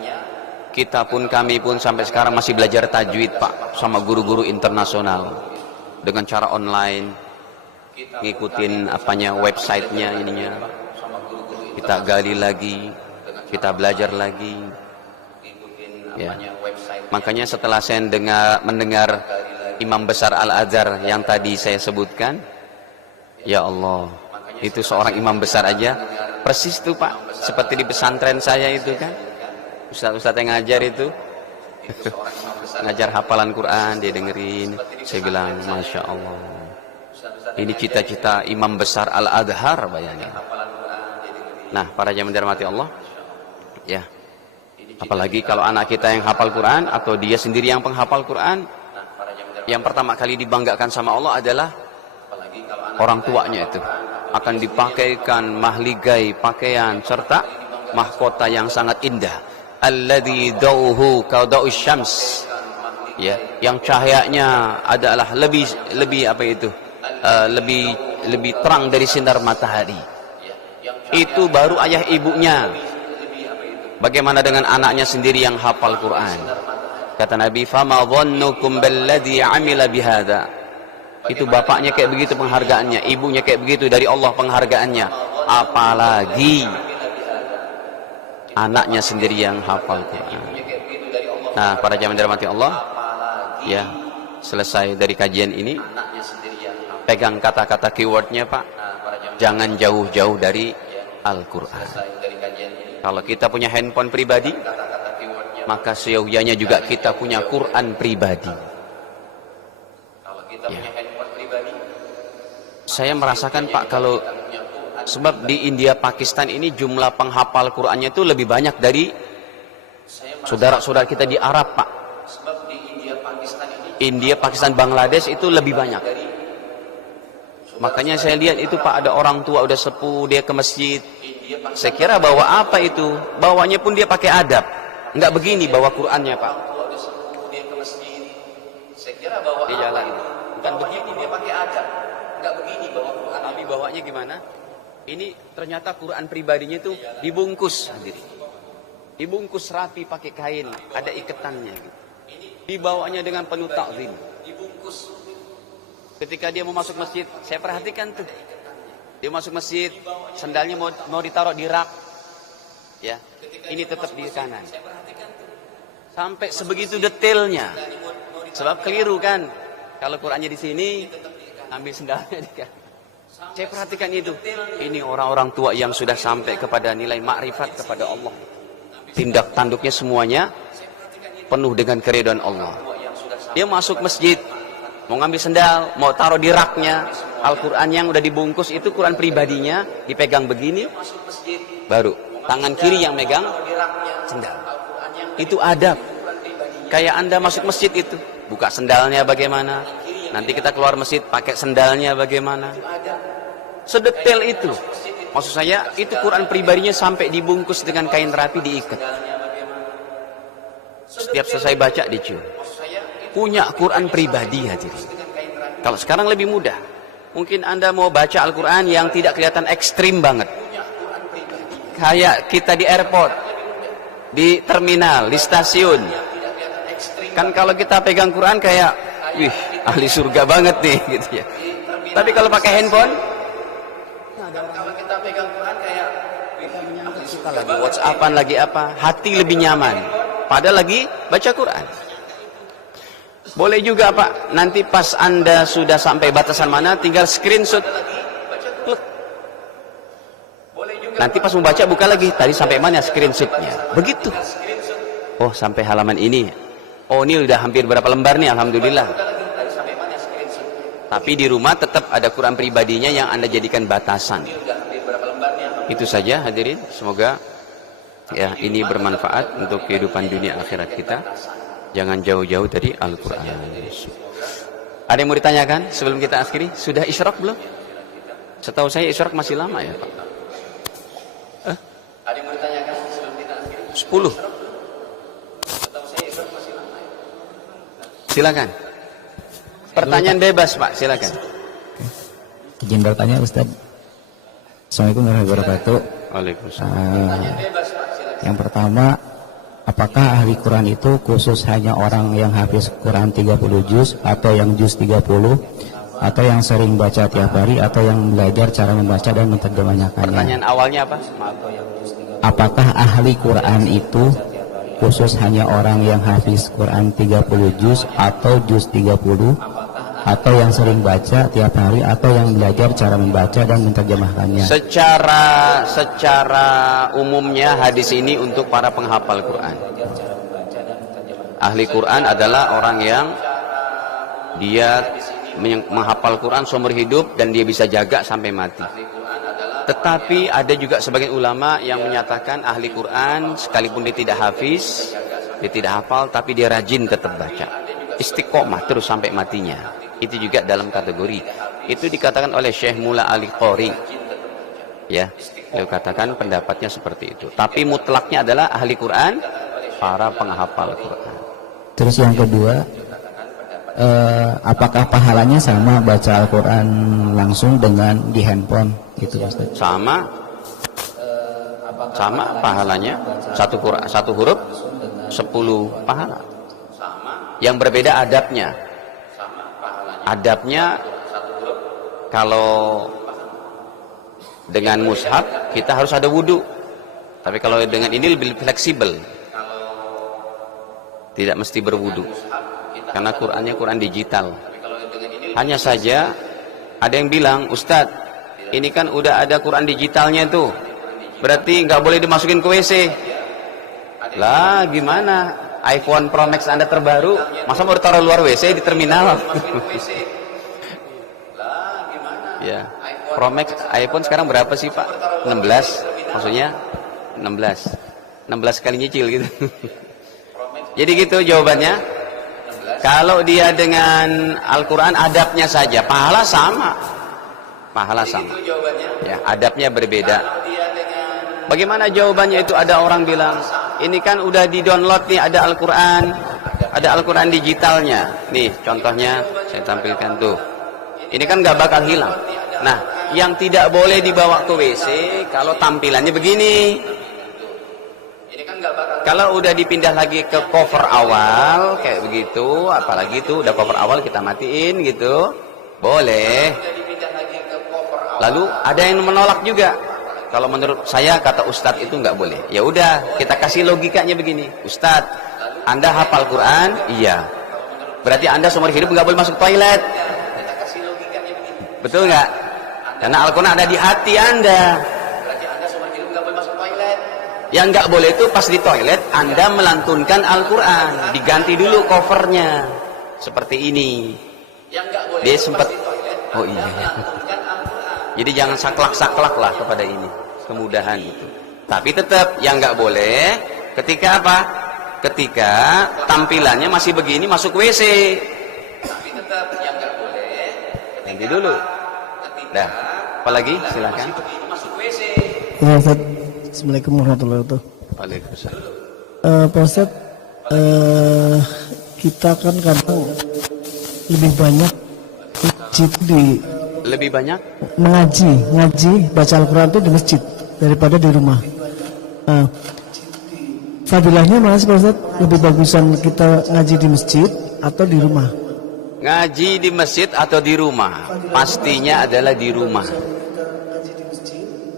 kita pun, kami pun sampai sekarang masih belajar tajwid Pak, sama guru-guru internasional dengan cara online, ngikutin apanya websitenya ininya. Kita gali lagi, kita belajar lagi. Ya, makanya setelah saya mendengar Imam Besar Al-Azhar yang tadi saya sebutkan, ya Allah, itu seorang imam besar aja persis tuh Pak, seperti di pesantren saya itu kan, ustaz-ustaz yang ngajar itu ngajar hafalan Quran, dia dengerin. Saya bilang, Masya Allah, ini cita-cita imam besar Al-Azhar, bayangin. Nah, para jamaah dirahmati Allah, ya, apalagi kalau anak kita yang hafal Quran atau dia sendiri yang penghafal Quran, yang pertama kali dibanggakan sama Allah adalah orang tuanya. Itu akan dipakaikan mahligai pakaian serta mahkota yang sangat indah. Alladzi dauhu kauda'us syams, ya, yang cahayanya adalah lebih apa itu, lebih terang dari sinar matahari. Itu baru ayah ibunya. Bagaimana dengan anaknya sendiri yang hafal Quran? Kata Nabi, fama dhannukum billadzi amila bihadza. Itu bapaknya kayak begitu penghargaannya, ibunya kayak begitu, dari Allah penghargaannya. Apalagi anaknya sendiri yang hafal Quran. Nah, para jamaah dirahmati Allah, ya, selesai dari kajian ini, pegang kata-kata keywordnya Pak, jangan jauh-jauh dari Al-Quran. Kalau kita punya handphone pribadi, maka seyogyanya juga kita punya Quran pribadi. Ya. Saya merasakan Pak, kalau sebab di India Pakistan ini jumlah penghafal Qurannya itu lebih banyak dari saudara-saudara kita di Arab Pak. India, Pakistan, Bangladesh itu lebih banyak. Makanya saya lihat itu Pak, ada orang tua udah sepuh, dia ke masjid. Saya kira bawa apa itu? Bawanya pun dia pakai adab. Enggak begini bawa Qurannya Pak. Dia jalan. Bukan begini dia pakai adab. Enggak begini bawa Quran. Tapi bawanya gimana? Ini ternyata Quran pribadinya itu dibungkus sendiri. Dibungkus rapi pakai kain, ada iketannya gitu. Dibawanya dengan penuh takzim. Ketika dia mau masuk masjid, saya perhatikan tuh. Dia masuk masjid, sandalnya mau ditaruh di rak. Ya. Ini tetap di kanan. Sampai sebegitu detailnya. Sebab keliru kan. Kalau Qurannya di sini, ambil sandalnya di kanan. Saya perhatikan itu. Ini orang-orang tua yang sudah sampai kepada nilai makrifat kepada Allah. Tindak tanduknya semuanya penuh dengan keridhaan Allah. Dia masuk masjid, mau ngambil sendal, mau taruh di raknya, Al-Quran yang udah dibungkus itu Quran pribadinya, dipegang begini, baru tangan kiri yang megang sendal. Itu adab. Kayak Anda masuk masjid itu, buka sendalnya bagaimana, nanti kita keluar masjid pakai sendalnya bagaimana. Sedetail itu. Maksud saya, itu Quran pribadinya sampai dibungkus dengan kain rapi, diikat. Setiap selesai baca dicium. Punya Quran pribadi hadirin. Kalau sekarang lebih mudah. Mungkin Anda mau baca Al-Quran yang tidak kelihatan ekstrim banget. Kayak kita di airport, di terminal, di stasiun. Kan kalau kita pegang Quran kayak, wih, ahli surga banget nih, gitu ya. Tapi kalau pakai handphone, kalau kita pegang Quran kayak, suka lagi WhatsAppan lagi apa, hati lebih nyaman. Padahal lagi baca Quran. Boleh juga Pak, nanti pas Anda sudah sampai batasan mana, tinggal screenshot. Nanti pas membaca buka lagi, tadi sampai mana screenshotnya. Begitu. Oh, sampai halaman ini. Oh, ini udah hampir berapa lembar nih, alhamdulillah. Tapi di rumah tetap ada Quran pribadinya yang Anda jadikan batasan. Itu saja hadirin, semoga ya ini bermanfaat untuk kehidupan dunia akhirat kita. Jangan jauh-jauh dari Al-Quran. Ada yang mau ditanyakan sebelum kita akhiri? Sudah isyraq belum? Setahu saya isyraq masih lama ya Pak. Ada yang mau ditanyakan sebelum kita akhiri? 10. Setahu saya isyraq masih lama ya. Silakan. Pertanyaan bebas Pak, silakan. Izin bertanya Ustaz. Assalamualaikum warahmatullahi wabarakatuh. Waalaikumsalam. Yang pertama, apakah ahli Quran itu khusus hanya orang yang hafiz Quran 30 juz atau yang juz 30 atau yang sering baca tiap hari atau yang belajar cara membaca dan menerjemahkannya? Pertanyaan awalnya apa? Apakah ahli Quran itu khusus hanya orang yang hafiz Quran 30 juz atau juz 30 atau yang sering baca tiap hari atau yang belajar cara membaca dan menerjemahkannya? Secara umumnya hadis ini untuk para penghafal Quran. Ahli Quran adalah orang yang dia menghafal Quran seumur hidup dan dia bisa jaga sampai mati. Tetapi ada juga sebagian ulama yang menyatakan ahli Quran sekalipun dia tidak hafiz, dia tidak hafal, tapi dia rajin tetap baca, istiqomah terus sampai matinya. Itu juga dalam kategori. Itu dikatakan oleh Syekh Mula Ali Qori. Ya, beliau katakan pendapatnya seperti itu. Tapi mutlaknya adalah ahli Quran, para penghafal Quran. Terus yang kedua, apakah pahalanya sama baca Al-Quran langsung dengan di handphone? Gitu, Ustaz. Sama pahalanya. Satu huruf 10 pahala. Yang berbeda adabnya. Adabnya kalau dengan mushaf kita harus ada wudu. Tapi kalau dengan ini lebih fleksibel, tidak mesti berwudu, karena Qurannya Quran digital. Hanya saja ada yang bilang, Ustadz, ini kan udah ada Quran digitalnya tuh, berarti nggak boleh dimasukin ke WC. Lah gimana? iPhone Pro Max Anda terbaru, masa mau ditaruh luar WC di terminal? Ya, Pro Max iPhone sekarang berapa sih Pak? 16, maksudnya 16 kali nyicil gitu. Jadi gitu jawabannya. Kalau dia dengan Al-Quran adabnya saja, pahala sama. Ya, adabnya berbeda. Bagaimana jawabannya itu? Ada orang bilang, ini kan udah di-download nih, ada Al-Quran digitalnya. Nih contohnya saya tampilkan tuh. Ini kan nggak bakal hilang. Nah, yang tidak boleh dibawa ke WC kalau tampilannya begini. Kalau udah dipindah lagi ke cover awal kayak begitu, apalagi itu udah cover awal kita matiin gitu, boleh. Lalu ada yang menolak juga. Kalau menurut saya, kata Ustadz, itu nggak boleh. Ya udah, kita kasih logikanya begini. Ustadz, Anda hafal Quran? Iya. Berarti Anda seumur hidup nggak boleh masuk toilet. Betul nggak? Karena Al-Quran ada di hati Anda. Yang nggak boleh itu pas di toilet Anda melantunkan Al-Quran, diganti dulu covernya seperti ini. Dia sempat, oh iya. Jadi jangan saklak-saklak lah kepada ini, kemudahan itu. Tapi tetap yang nggak boleh ketika apa? Ketika tampilannya masih begini masuk WC. Tapi tetap yang nggak boleh. Ganti dulu. Dah, apalagi silakan. Ya, Ustaz. Assalamualaikum warahmatullahi wabarakatuh. Waalaikumsalam. Pak Ustaz, kita kan kadang lebih banyak lebih banyak ngaji baca Al-Quran itu di masjid daripada di rumah. Fadilahnya mana sih Pak Ustaz? Lebih bagusan kita ngaji di masjid atau di rumah? Ngaji di masjid atau di rumah? Pastinya adalah di rumah.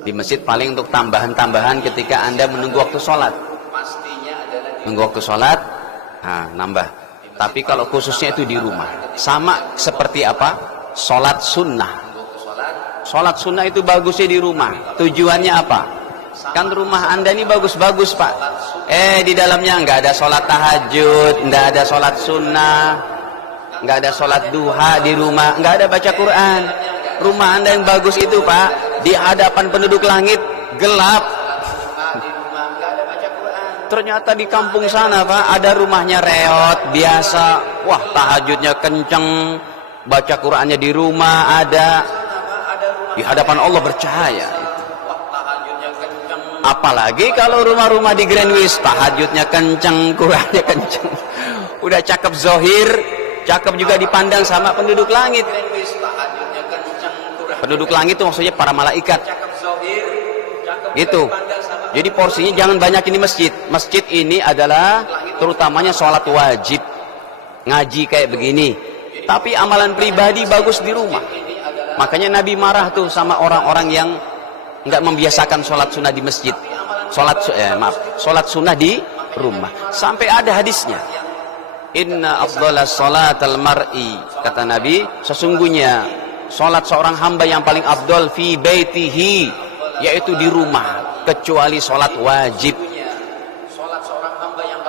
Di masjid paling untuk tambahan-tambahan ketika Anda menunggu waktu sholat. Menunggu waktu sholat, nambah. Tapi kalau khususnya itu di rumah. Sama seperti apa? Sholat sunnah. Sholat sunnah itu bagusnya di rumah. Tujuannya apa? Kan rumah Anda ini bagus-bagus Pak. Di dalamnya nggak ada sholat tahajud, nggak ada sholat sunnah, nggak ada sholat duha di rumah, nggak ada baca Quran. Rumah Anda yang bagus itu Pak, di hadapan penduduk langit gelap. Ternyata di kampung sana Pak, ada rumahnya reot biasa. Wah, tahajudnya kenceng, baca Qurannya di rumah ada. Di hadapan Allah bercahaya. Apalagi kalau rumah-rumah di Greenwich, tahajudnya kenceng, Qurannya kenceng. Udah cakep zohir, cakep juga dipandang sama penduduk langit. Penduduk langit itu maksudnya para malaikat. Gitu. Jadi porsinya jangan banyak ini masjid. Masjid ini adalah terutamanya sholat wajib, ngaji kayak begini. Tapi amalan pribadi bagus di rumah. Makanya Nabi marah tuh sama orang-orang yang nggak membiasakan sholat sunnah di masjid. Sholat sunnah di rumah. Sampai ada hadisnya. Inna afdalas sholatal mar'i, kata Nabi, sesungguhnya sholat seorang hamba yang paling afdal fi baitihi, yaitu di rumah, kecuali sholat wajib.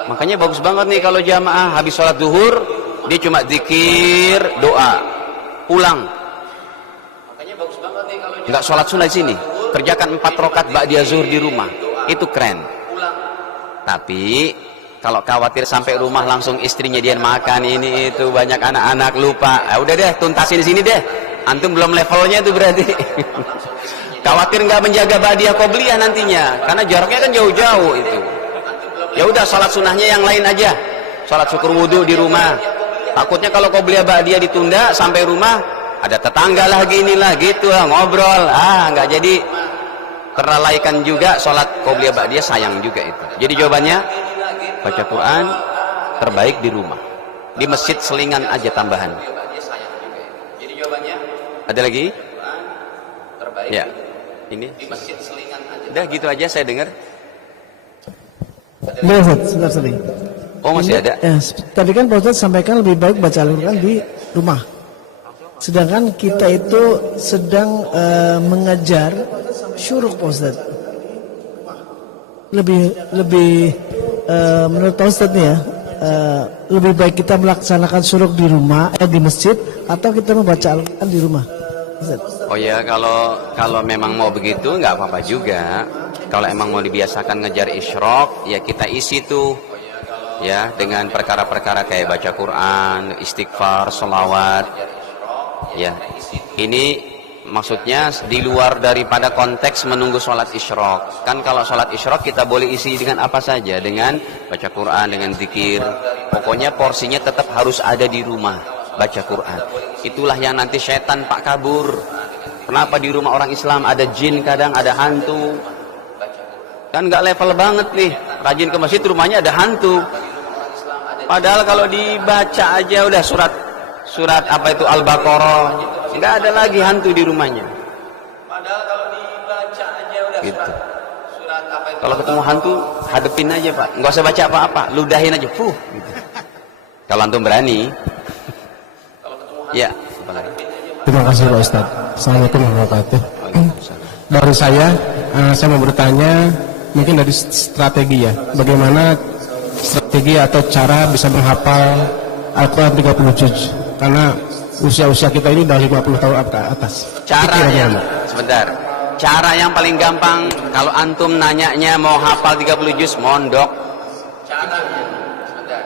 Makanya bagus banget nih kalau jamaah habis sholat zuhur dia cuma zikir, doa, pulang. Enggak sholat sunnah di sini, kerjakan 4 rakaat ba'da zuhur di rumah, itu keren. Tapi kalau khawatir sampai rumah langsung istrinya dia makan ini itu, banyak anak-anak lupa, udah deh tuntasin di sini deh. Antum belum levelnya itu berarti. Khawatir nggak menjaga ba'diyah qobliyah nantinya, karena jaraknya kan jauh-jauh itu. Ya udah sholat sunnahnya yang lain aja, sholat syukur wudhu di rumah. Takutnya kalau qobliyah ba'diyah ditunda sampai rumah ada tetangga lah gini lah gitu lah, ngobrol, nggak jadi terlalaikan juga sholat qobliyah ba'diyah, sayang juga itu. Jadi jawabannya baca Quran terbaik di rumah. Di masjid selingan aja tambahan. Ada lagi? Ya, ini. Udah gitu aja saya dengar. Boleh Ustaz, sebentar tadi. Oh, masih ada? Tadi kan Pak Ustaz sampaikan lebih baik baca Al-Quran di rumah. Sedangkan kita itu sedang mengejar syuruk Pak Ustaz. Lebih menurut Pak Ustaz nih ya, lebih baik kita melaksanakan syuruk di rumah, di masjid, atau kita membaca Al-Quran di rumah. Ustaz. Oh ya, kalau memang mau begitu nggak apa-apa juga. Kalau emang mau dibiasakan ngejar isyrok, ya kita isi tuh ya dengan perkara-perkara kayak baca Quran, istighfar, sholawat. Ya, ini maksudnya di luar daripada konteks menunggu sholat isyrok. Kan kalau sholat isyrok kita boleh isi dengan apa saja, dengan baca Quran, dengan zikir. Pokoknya porsinya tetap harus ada di rumah, baca Quran. Itulah yang nanti setan pak kabur. Kenapa di rumah orang Islam ada jin, kadang ada hantu? Kan nggak level banget nih, rajin ke masjid rumahnya ada hantu. Padahal kalau dibaca aja udah surat apa itu Al-Baqarah, nggak ada lagi hantu di rumahnya. Padahal kalau dibaca aja udah gitu. Kalau ketemu hantu hadepin aja Pak, nggak usah baca apa-apa, ludahin aja, gitu. Kalau antum berani. Ya, terima kasih Pak Ustadz. Assalamualaikum warahmatullahi wabarakatuh. Dari saya mau bertanya mungkin dari strategi ya, bagaimana strategi atau cara bisa menghafal Al-Quran 30 juz, karena usia kita ini udah 50 tahun ke atas. Caranya, sebentar, cara yang paling gampang kalau antum nanyanya mau hafal 30 juz, mondok. Caranya, sebentar,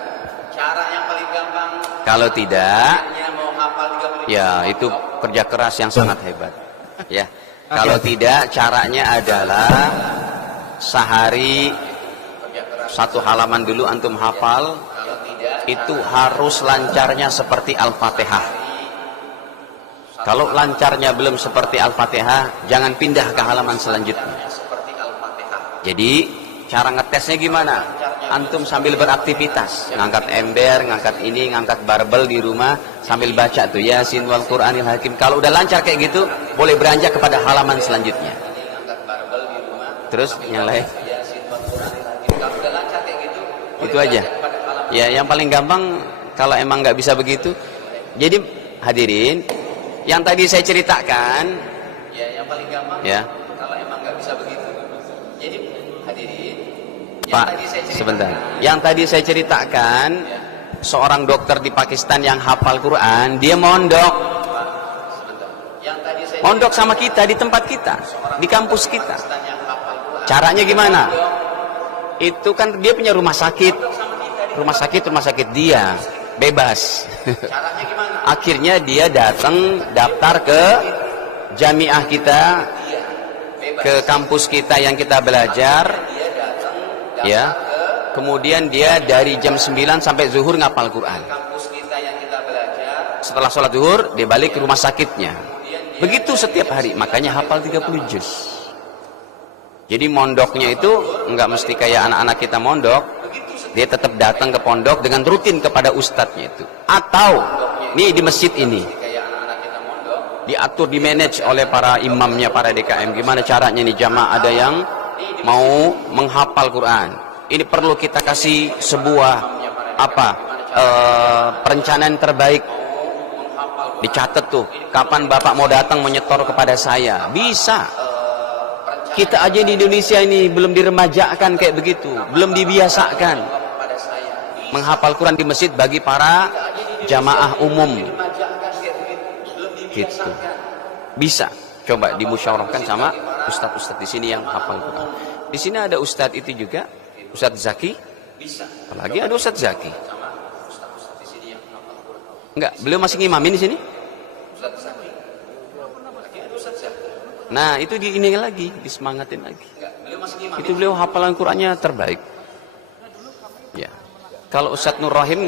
cara yang paling gampang kalau tidak, ya itu kerja keras yang sangat hebat ya. Kalau tidak, caranya adalah sehari satu halaman dulu antum hafal. Itu harus lancarnya seperti Al-Fatihah. Kalau lancarnya belum seperti Al-Fatihah, jangan pindah ke halaman selanjutnya. Jadi cara ngetesnya gimana? Antum sambil beraktivitas, ngangkat ember, ngangkat ini, ngangkat barbel di rumah, sambil baca tuh Yasin wal Qur'anil Hakim. Kalau udah lancar kayak gitu, boleh beranjak kepada halaman selanjutnya. Terus yang lain, itu aja. Ya, yang paling gampang kalau emang nggak bisa begitu. Jadi hadirin, yang tadi saya ceritakan, ya yang paling gampang. Ya. Kalau emang nggak bisa begitu. Jadi hadirin, Pak, sebentar. Yang tadi saya ceritakan, seorang dokter di Pakistan yang hafal Quran, dia mondok. Mondok sama kita di tempat kita, di kampus kita. Caranya gimana? Itu kan dia punya rumah sakit dia bebas. Akhirnya dia datang daftar ke jamiah kita, ke kampus kita yang kita belajar, ya. Kemudian dia dari jam 9 sampai zuhur ngapal Quran. Setelah sholat zuhur dia balik ke rumah sakitnya. Begitu setiap hari, makanya hafal 30 juz. Jadi mondoknya itu enggak mesti kayak anak-anak kita mondok. Dia tetap datang ke pondok dengan rutin kepada ustadznya itu. Atau nih di masjid ini diatur, dimanage oleh para imamnya, para DKM. Gimana caranya nih jamaah ada yang mau menghafal Quran. Ini perlu kita kasih sebuah perencanaan terbaik. Dicatat tuh, kapan Bapak mau datang menyetor kepada saya. Bisa. Kita aja di Indonesia ini belum diremajakan kayak begitu, belum dibiasakan menghafal Quran di masjid bagi para jamaah umum. Gitu. Bisa. Coba dimusyawarahkan sama ustadz-ustadz di sini yang hafal Quran. Di sini ada ustadz itu juga, Ustadz Zaki. Apalagi ada Ustadz Zaki. Enggak, beliau masih ngimamin di sini. Nah, itu di ini lagi, disemangatin lagi. Itu beliau hafalan Qurannya terbaik. Ya. Kalau Ustadz Nur Rahim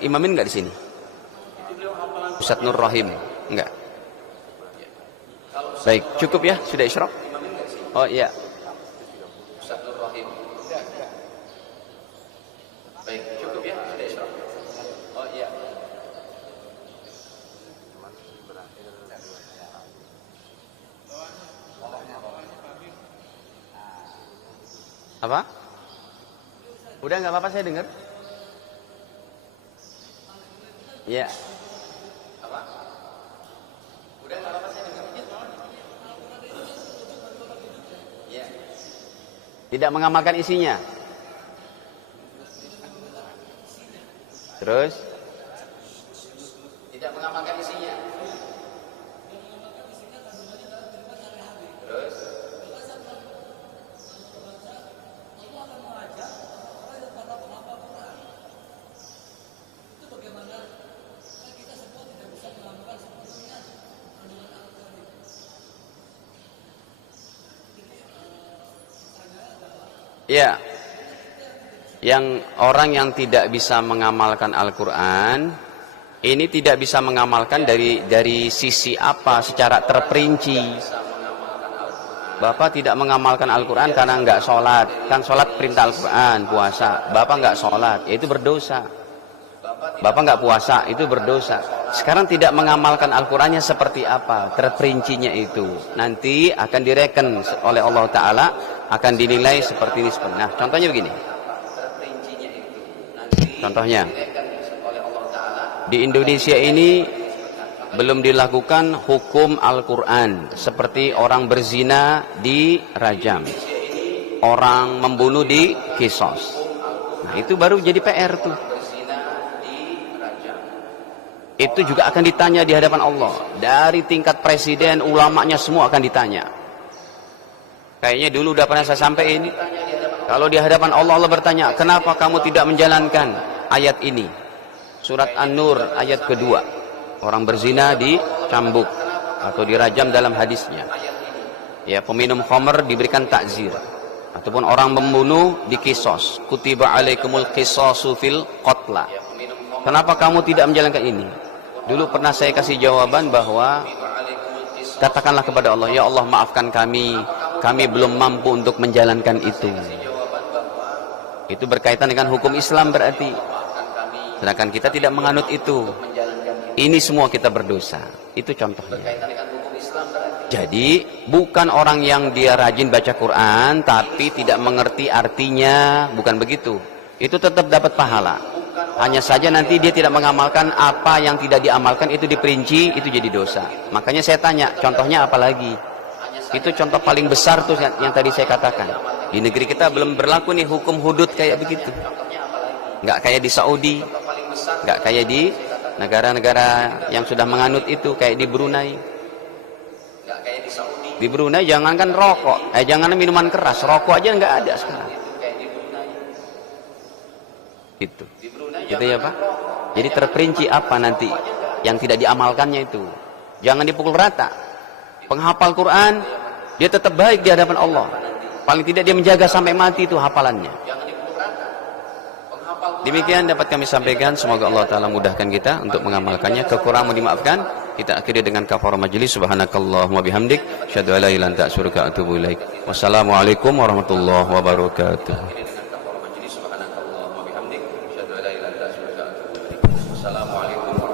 imamin nggak di sini? Ustadz Nur Rahim enggak. Baik, cukup ya, sudah isyraq. Oh iya. Ustadz Nur Rahim. Baik, cukup ya, sudah isyraq. Oh iya. Apa? Udah nggak apa-apa saya dengar? Ya. Apa? Udah nggak apa-apa saya dengar? Ya. Tidak mengamalkan isinya. Terus? Tidak mengamalkan isinya. Terus? Ya, yang orang yang tidak bisa mengamalkan Al-Quran, ini tidak bisa mengamalkan dari sisi apa secara terperinci. Bapak tidak mengamalkan Al-Quran karena nggak sholat, kan sholat perintah Al-Quran, puasa. Bapak nggak sholat, ya itu berdosa. Bapak nggak puasa, itu berdosa. Sekarang tidak mengamalkan Al-Qurannya seperti apa, terperincinya itu. Nanti akan direken oleh Allah Ta'ala, akan dinilai seperti ini. Nah, contohnya begini. Contohnya, di Indonesia ini belum dilakukan hukum Al-Quran. Seperti orang berzina dirajam, orang membunuh di kisos. Nah, itu baru jadi PR tuh. Itu juga akan ditanya di hadapan Allah. Dari tingkat presiden, ulamanya semua akan ditanya. Kayaknya dulu udah pernah saya sampaikan. Kalau di hadapan Allah, Allah bertanya, kenapa kamu tidak menjalankan ayat ini? Surat An-Nur ayat kedua. Orang berzina dicambuk atau dirajam dalam hadisnya. Ya, peminum khamr diberikan takzir. Ataupun orang membunuh dikisos. Kutiba alaikumul qisasu fil qatla. Kenapa kamu tidak menjalankan ini? Dulu pernah saya kasih jawaban bahwa katakanlah kepada Allah, ya Allah maafkan kami belum mampu untuk menjalankan itu. Itu berkaitan dengan hukum Islam berarti. Sedangkan kita tidak menganut itu. Ini semua kita berdosa. Itu contohnya. Jadi bukan orang yang dia rajin baca Quran tapi tidak mengerti artinya, bukan begitu. Itu tetap dapat pahala. Hanya saja nanti dia tidak mengamalkan apa yang tidak diamalkan, itu diperinci, itu jadi dosa. Makanya saya tanya, contohnya apa lagi? Itu contoh paling besar tuh yang tadi saya katakan. Di negeri kita belum berlaku nih hukum hudud kayak begitu. Nggak kayak di Saudi, nggak kayak di negara-negara yang sudah menganut itu, kayak di Brunei. Di Brunei jangankan rokok, jangan minuman keras, rokok aja nggak ada sekarang. Itu. Gitu ya Pak. Jadi terperinci apa nanti yang tidak diamalkannya itu. Jangan dipukul rata. Penghafal Quran dia tetap baik di hadapan Allah. Paling tidak dia menjaga sampai mati itu hafalannya. Demikian dapat kami sampaikan. Semoga Allah Ta'ala mudahkan kita untuk mengamalkannya. Kekurangan dimaafkan. Kita akhiri dengan kafarah majelis. Subhanakallahumma bihamdik. Asyhadu an la ilaha illa anta astaghfiruka wa atubu ilaik. Wassalamualaikum warahmatullahi wabarakatuh. Assalamualaikum.